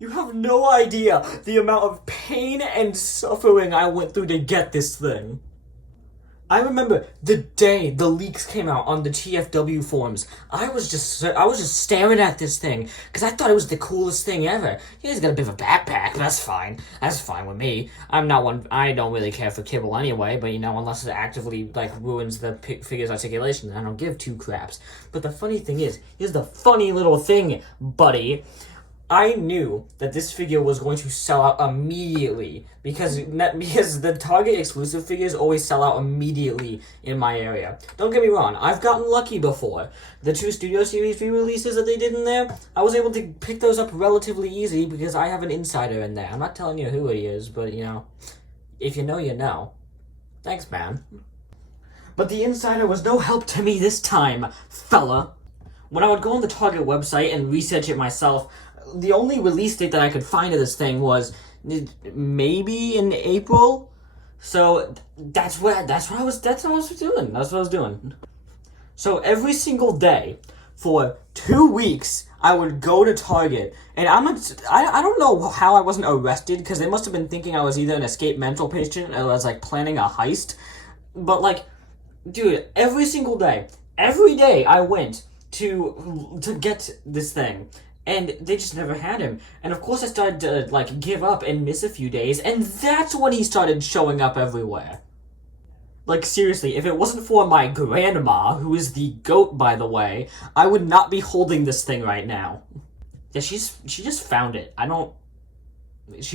You have no idea the amount of pain and suffering I went through to get this thing. I remember the day the leaks came out on the TFW forums. I was just staring at this thing because I thought it was the coolest thing ever. He's got a bit of a backpack, but that's fine. That's fine with me. I'm not one. I don't really care for kibble anyway. But unless it actively ruins the figure's articulation, I don't give two craps. But the funny thing is, here's the funny little thing, buddy. I knew that this figure was going to sell out immediately because the Target exclusive figures always sell out immediately in my area. Don't get me wrong, I've gotten lucky before. The 2 Studio Series re-releases that they did in there, I was able to pick those up relatively easy because I have an insider in there. I'm not telling you who he is, but if you know, you know. Thanks, man. But the insider was no help to me this time, fella. When I would go on the Target website and research it myself, the only release date that I could find of this thing was maybe in April. So that's what I was doing. So every single day for 2 weeks I would go to Target, and I don't know how I wasn't arrested, because they must have been thinking I was either an escaped mental patient or I was planning a heist. But dude, every single day, every day I went to get this thing. And they just never had him. And of course I started to, give up and miss a few days, and that's when he started showing up everywhere. Seriously, if it wasn't for my grandma, who is the GOAT, by the way, I would not be holding this thing right now. Yeah, she just found it. I guess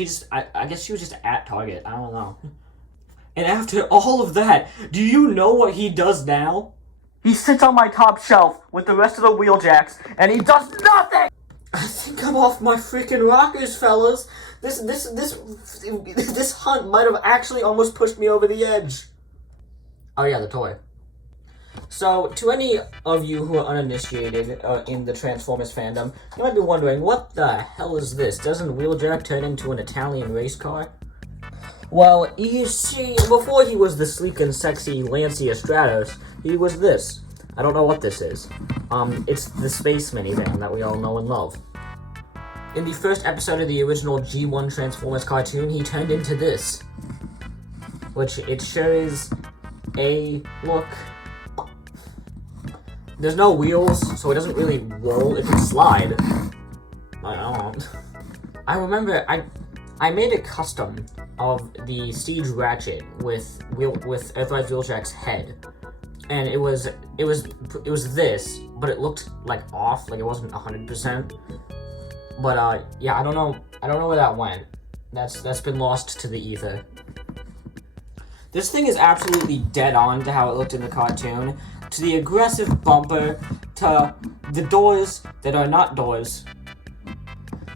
she was just at Target. I don't know. And after all of that, do you know what he does now? He sits on my top shelf with the rest of the Wheeljacks, and he does nothing! I think I'm off my freaking rockers, fellas. This hunt might have actually almost pushed me over the edge. Oh yeah, the toy. So, to any of you who are uninitiated in the Transformers fandom, you might be wondering, what the hell is this? Doesn't Wheeljack turn into an Italian race car? Well, you see, before he was the sleek and sexy Lancia Stratos, he was this. I don't know what this is. It's the space minivan that we all know and love. In the first episode of the original G1 Transformers cartoon, he turned into this. Which, it sure is a look. There's no wheels, so it doesn't really roll. It can slide. I don't. I remember, I made a custom of the Siege Ratchet with Earthrise Wheeljack's head. And it was this, but it looked off, it wasn't 100%. But yeah, I don't know where that went. That's been lost to the ether. This thing is absolutely dead on to how it looked in the cartoon, to the aggressive bumper, to the doors that are not doors.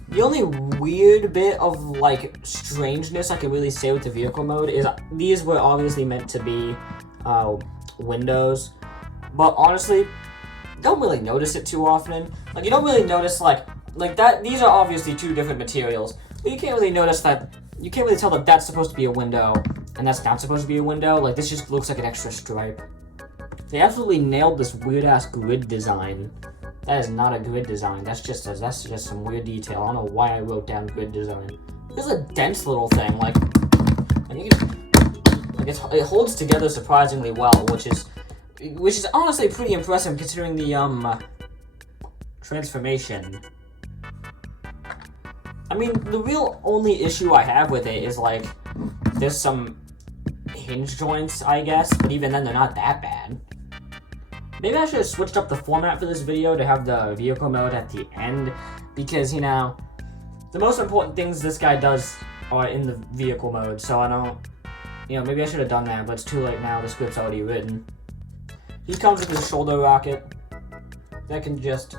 The only weird bit of strangeness I can really say with the vehicle mode is these were obviously meant to be windows, but honestly, don't really notice it too often. You don't really notice that these are obviously 2 different materials, but you can't really notice that. You can't really tell that that's supposed to be a window and that's not supposed to be a window. This just looks like an extra stripe. They absolutely nailed this weird ass grid design. That is not a grid design. That's just some weird detail. I don't know why I wrote down grid design. This is a dense little thing. It holds together surprisingly well, which is honestly pretty impressive considering the transformation. I mean, the real only issue I have with it is there's some hinge joints, I guess, but even then they're not that bad. Maybe I should have switched up the format for this video to have the vehicle mode at the end, because the most important things this guy does are in the vehicle mode, so I don't. Maybe I should have done that, but it's too late now. The script's already written. He comes with his shoulder rocket. That can just...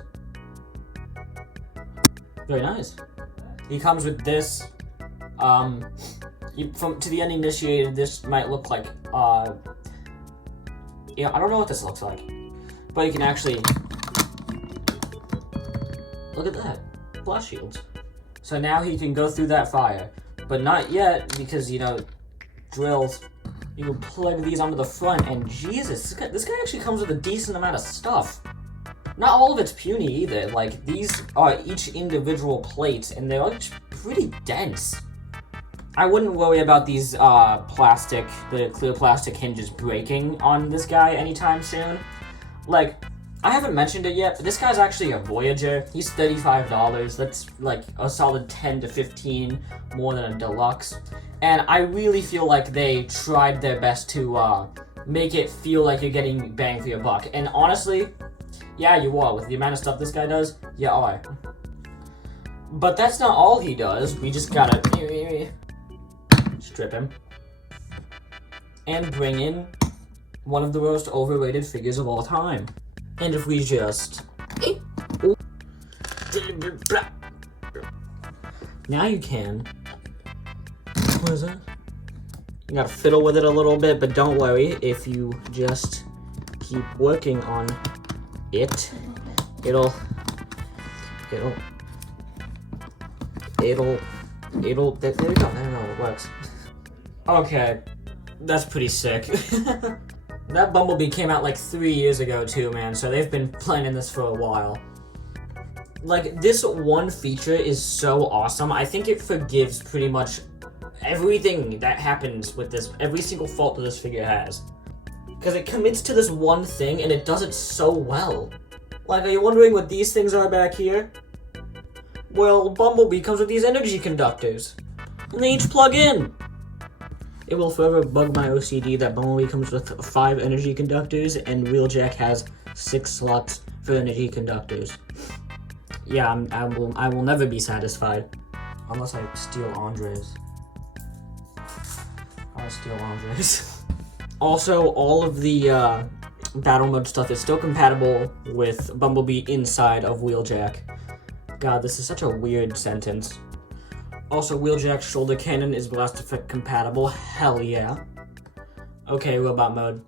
Very nice. He comes with this. To the uninitiated, this might look like... I don't know what this looks like. But you can actually... Look at that. Blast shields. So now he can go through that fire. But not yet, because, you know, drills. You can plug these onto the front, and Jesus, this guy actually comes with a decent amount of stuff. Not all of it's puny either. Like, these are each individual plates, and they're each pretty dense. I wouldn't worry about these the clear plastic hinges breaking on this guy anytime soon. Like, I haven't mentioned it yet, but this guy's actually a Voyager. He's $35. That's like a solid 10 to 15 more than a deluxe. And I really feel like they tried their best to make it feel like you're getting bang for your buck. And honestly, yeah, you are. With the amount of stuff this guy does, you are. But that's not all he does. We just gotta strip him and bring in one of the most overrated figures of all time. And if we just... Now you can... What is that? You gotta fiddle with it a little bit, but don't worry. If you just keep working on it, it'll... There we go. There we go. It works. Okay. That's pretty sick. That Bumblebee came out like 3 years ago too, man, so they've been planning this for a while. Like, this one feature is so awesome. I think it forgives pretty much everything that happens with this, every single fault that this figure has. Because it commits to this one thing, and it does it so well. Like, are you wondering what these things are back here? Well, Bumblebee comes with these energy conductors, and they each plug in. It will forever bug my OCD that Bumblebee comes with 5 energy conductors and Wheeljack has 6 slots for energy conductors. Yeah, I will never be satisfied. Unless I steal Andre's. I'll steal Andre's. Also, all of the battle mode stuff is still compatible with Bumblebee inside of Wheeljack. God, this is such a weird sentence. Also, Wheeljack's shoulder cannon is blast effect compatible. Hell yeah. Okay, robot mode.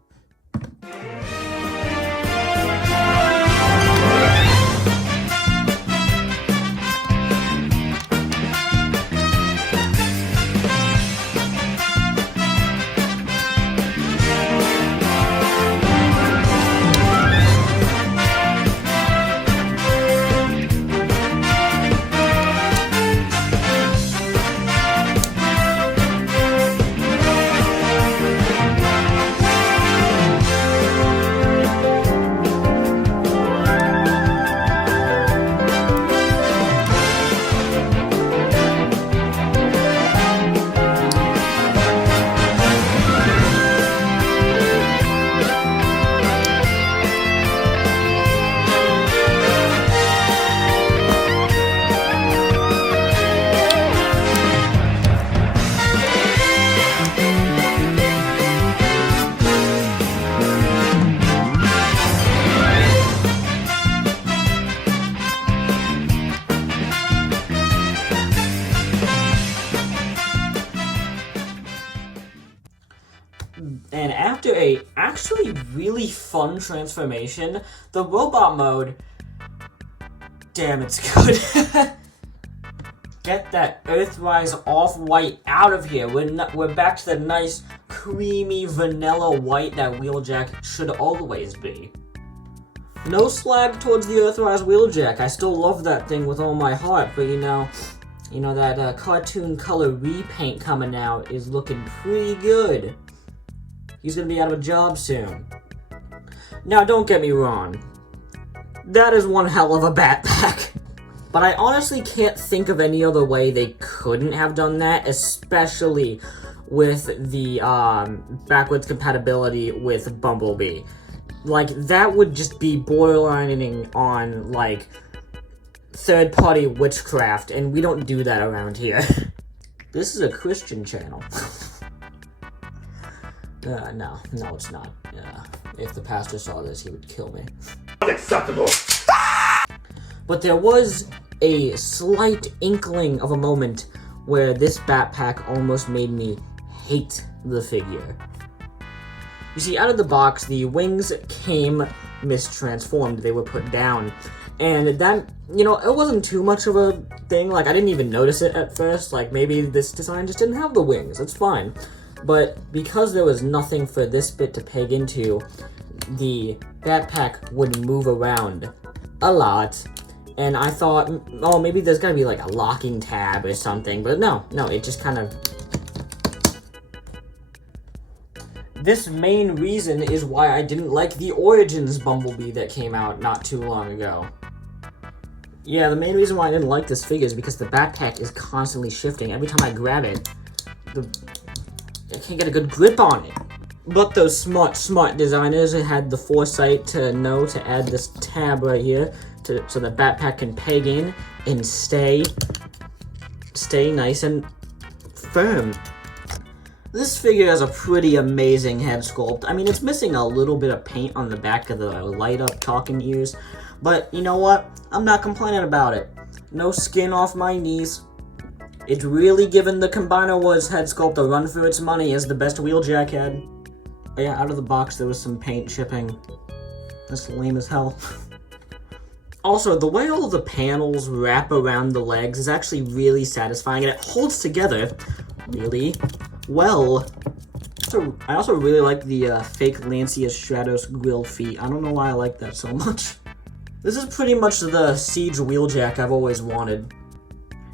And after a actually really fun transformation, the robot mode, damn, it's good. Get that Earthrise off-white out of here. We're back to the nice, creamy vanilla white that Wheeljack should always be. No slag towards the Earthrise Wheeljack. I still love that thing with all my heart, but you know that cartoon color repaint coming out is looking pretty good. He's gonna be out of a job soon. Now, don't get me wrong. That is one hell of a backpack. But I honestly can't think of any other way they couldn't have done that, especially with the backwards compatibility with Bumblebee. Like, that would just be borderlining on, like, third-party witchcraft, and we don't do that around here. This is a Christian channel. No, it's not. If the pastor saw this, he would kill me. Unacceptable! But there was a slight inkling of a moment where this backpack almost made me hate the figure. You see, out of the box, the wings came mistransformed. They were put down. And that, it wasn't too much of a thing. Like, I didn't even notice it at first. Like, maybe this design just didn't have the wings. That's fine. But because there was nothing for this bit to peg into, the backpack would move around a lot. And I thought, oh, maybe there's gotta be like a locking tab or something. But no, it just kind of... This main reason is why I didn't like the Origins Bumblebee that came out not too long ago. Yeah, the main reason why I didn't like this figure is because the backpack is constantly shifting. Every time I grab it, I can't get a good grip on it. But those smart designers had the foresight to know to add this tab right here so the backpack can peg in and stay nice and firm. This figure has a pretty amazing head sculpt. I mean, it's missing a little bit of paint on the back of the light-up talking ears, but you know what? I'm not complaining about it. No skin off my knees. It's really given the Combiner Wars head sculpt a run for its money as the best Wheeljack head. But yeah, out of the box there was some paint chipping. That's lame as hell. Also, the way all the panels wrap around the legs is actually really satisfying, and it holds together really well. So, I also really like the fake Lancia Stratos grilled feet. I don't know why I like that so much. This is pretty much the Siege Wheeljack I've always wanted.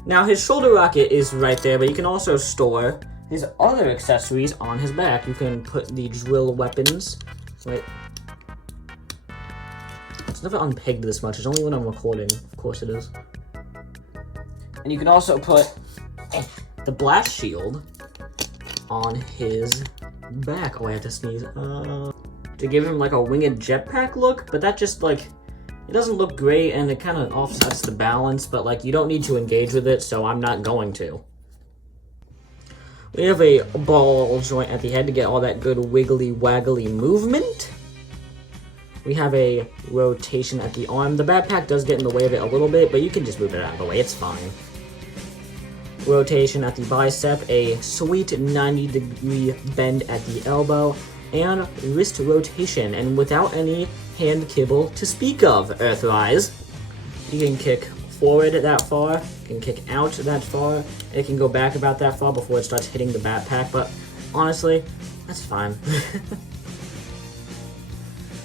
Now, his shoulder rocket is right there, but you can also store his other accessories on his back. You can put the drill weapons. Wait. It's never unpegged this much. It's only when I'm recording. Of course it is. And you can also put the blast shield on his back. Oh, I have to sneeze. To give him like a winged jetpack look, but that just like, it doesn't look great and it kind of offsets the balance, but like you don't need to engage with it, so I'm not going to. We have a ball joint at the head to get all that good wiggly waggly movement. We have a rotation at the arm. The backpack does get in the way of it a little bit, but you can just move it out of the way, it's fine. Rotation at the bicep, a sweet 90-degree bend at the elbow, and wrist rotation, and without any hand kibble to speak of, Earthrise. You can kick forward that far, you can kick out that far, and it can go back about that far before it starts hitting the backpack, but honestly, that's fine.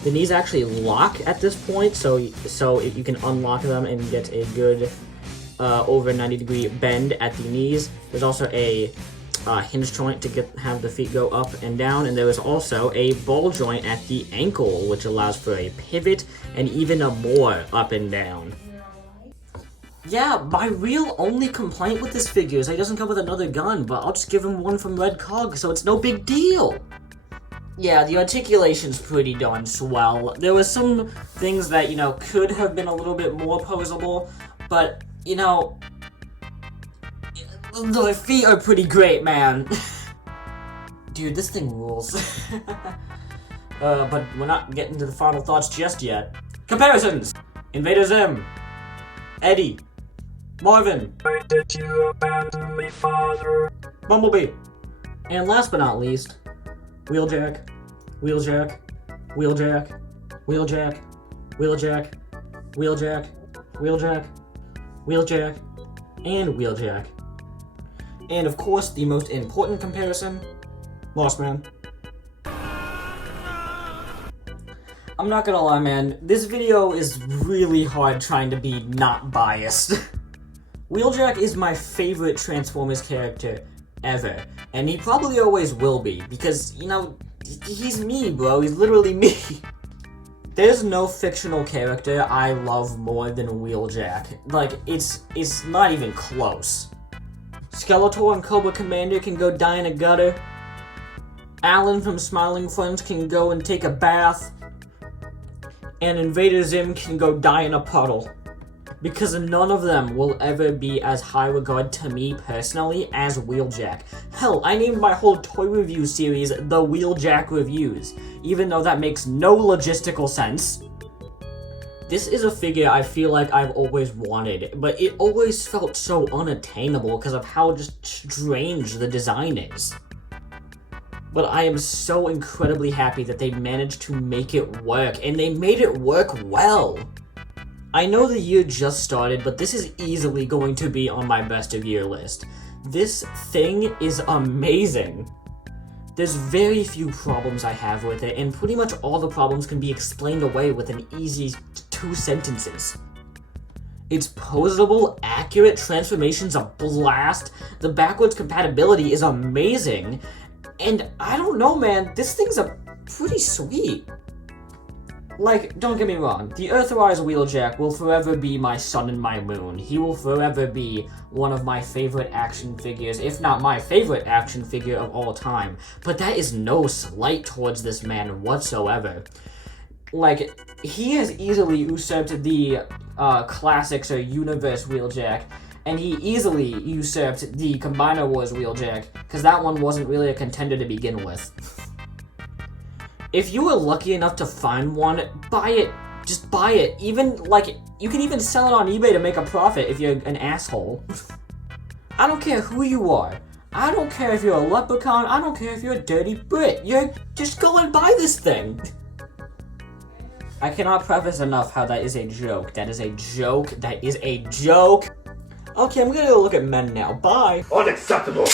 The knees actually lock at this point, so you can unlock them and get a good over 90-degree bend at the knees. There's also a hinge joint to have the feet go up and down, and there is also a ball joint at the ankle, which allows for a pivot and even a more up and down. Yeah, my real only complaint with this figure is he doesn't come with another gun, but I'll just give him one from Red Cog, so it's no big deal. Yeah, the articulation's pretty darn swell. There was some things that, could have been a little bit more posable, but, the feet are pretty great, man. Dude, this thing rules. But we're not getting to the final thoughts just yet. Comparisons! Invader Zim. Eddie. Marvin. Why did you abandon me, father? Bumblebee. And last but not least, Wheeljack, Wheeljack, Wheeljack, Wheeljack, Wheeljack, Wheeljack, Wheeljack, Wheeljack, and Wheeljack. And of course, the most important comparison, Lost Man. I'm not gonna lie, man, this video is really hard trying to be not biased. Wheeljack is my favorite Transformers character ever, and he probably always will be, because, he's me, bro, he's literally me. There's no fictional character I love more than Wheeljack. Like, it's not even close. Skeletor and Cobra Commander can go die in a gutter. Alan from Smiling Friends can go and take a bath. And Invader Zim can go die in a puddle. Because none of them will ever be as high regard to me personally as Wheeljack. Hell, I named my whole toy review series the Wheeljack Reviews, even though that makes no logistical sense. This is a figure I feel like I've always wanted, but it always felt so unattainable because of how just strange the design is. But I am so incredibly happy that they managed to make it work, and they made it work well. I know the year just started, but this is easily going to be on my best of year list. This thing is amazing. There's very few problems I have with it, and pretty much all the problems can be explained away with an easy 2 sentences. Its posable, accurate transformation's a blast, the backwards compatibility is amazing, and I don't know, man, this thing's pretty sweet. Like, don't get me wrong, the Earthrise Wheeljack will forever be my sun and my moon. He will forever be one of my favorite action figures, if not my favorite action figure of all time. But that is no slight towards this man whatsoever. Like, he has easily usurped the Classics or Universe Wheeljack, and he easily usurped the Combiner Wars Wheeljack, because that one wasn't really a contender to begin with. If you were lucky enough to find one, buy it. Just buy it. Even, like, you can even sell it on eBay to make a profit if you're an asshole. I don't care who you are. I don't care if you're a leprechaun. I don't care if you're a dirty Brit. Just go and buy this thing. I cannot preface enough how that is a joke. That is a joke. That is a joke. Okay, I'm gonna go look at men now. Bye. Unacceptable!